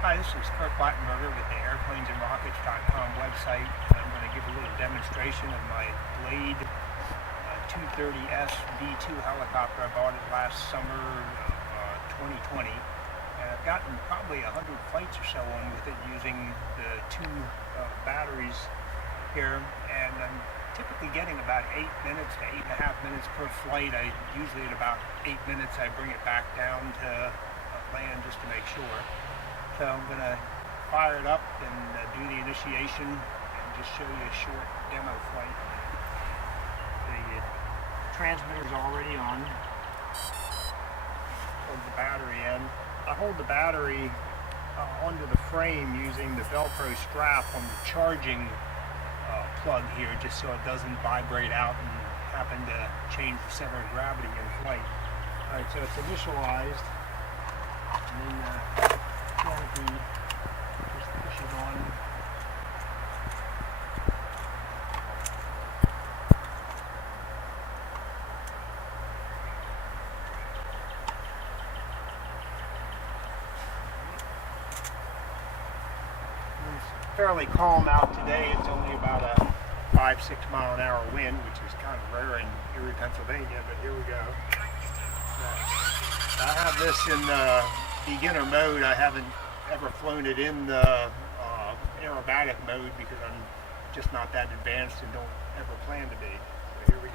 Hi, this is Kirt B with the airplanesandrockets.com website. I'm going to give a little demonstration of my Blade 230S B2 helicopter. I bought it last summer of 2020. And I've gotten probably 100 flights or so on with it using the two batteries here. And I'm typically getting about 8 minutes to 8.5 minutes per flight. Usually at about 8 minutes I bring it back down to land just to make sure. So I'm going to fire it up and do the initiation and just show you a short demo flight. The transmitter's already on. Hold the battery in. I hold the battery onto the frame using the Velcro strap on the charging plug here, just so it doesn't vibrate out and happen to change the center of gravity in flight. Alright, so it's initialized. And then just push it on. It's fairly calm out today. It's only about a 5-6 mile an hour wind, which is kind of rare in Erie, Pennsylvania, but here we go. I have this in beginner mode. I haven't ever flown it in the aerobatic mode because I'm just not that advanced and don't ever plan to be. So here we go.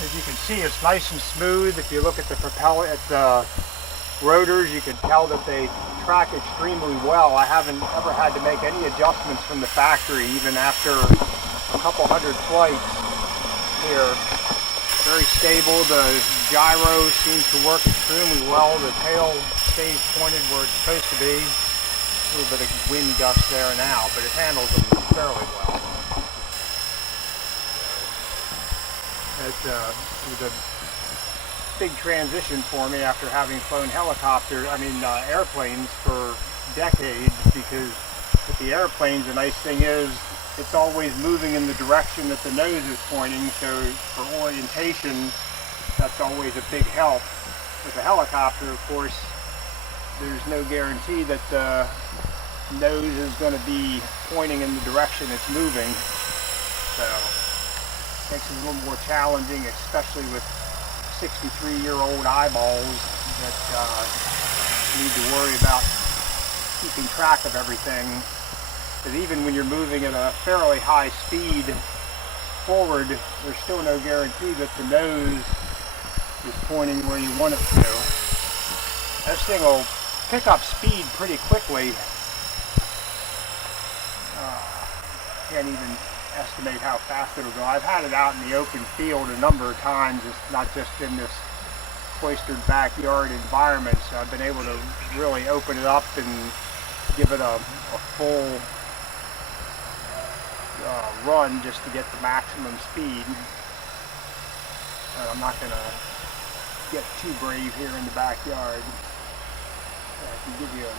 As you can see, it's nice and smooth. If you look at the propeller, at the rotors, you can tell that they track extremely well. I haven't ever had to make any adjustments from the factory, even after a couple hundred flights here. Very stable. The gyro seems to work extremely well. The tail stays pointed where it's supposed to be. A little bit of wind gust there now, but it handles them fairly well. It was a big transition for me after having flown airplanes for decades, because with the airplanes, the nice thing is it's always moving in the direction that the nose is pointing, so for orientation that's always a big help. With a helicopter, of course, there's no guarantee that the nose is going to be pointing in the direction it's moving, so makes it a little more challenging, especially with 63-year-old eyeballs that need to worry about keeping track of everything. Because even when you're moving at a fairly high speed forward, there's still no guarantee that the nose is pointing where you want it to. This thing will pick up speed pretty quickly. Can't even estimate how fast it'll go. I've had it out in the open field a number of times. It's not just in this cloistered backyard environment, so I've been able to really open it up and give it a full run just to get the maximum speed. I'm not going to get too brave here in the backyard. I can give you a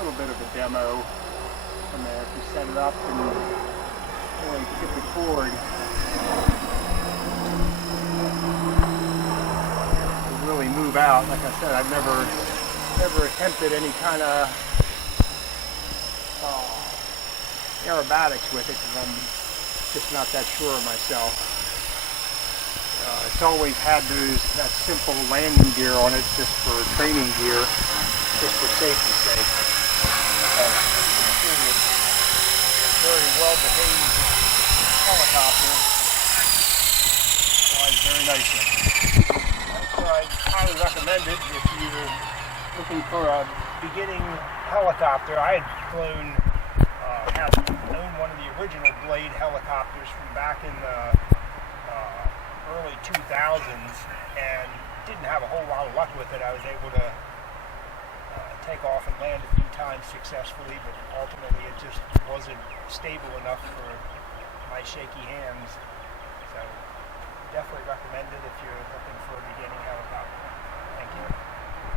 little bit of a demo from there. If you set it up and hit the cord, to really move out. Like I said, I've never attempted any kind of aerobatics with it because I'm just not that sure of myself. It's always had that simple landing gear on it, just for training gear, just for safety's sake. Very well behaved helicopter. Flies very nicely. So I highly recommend it if you're looking for a beginning helicopter. I had owned one of the original Blade helicopters from back in the early 2000s and didn't have a whole lot of luck with it. I was able to take off and land a few times successfully, but ultimately it just wasn't stable enough for my shaky hands.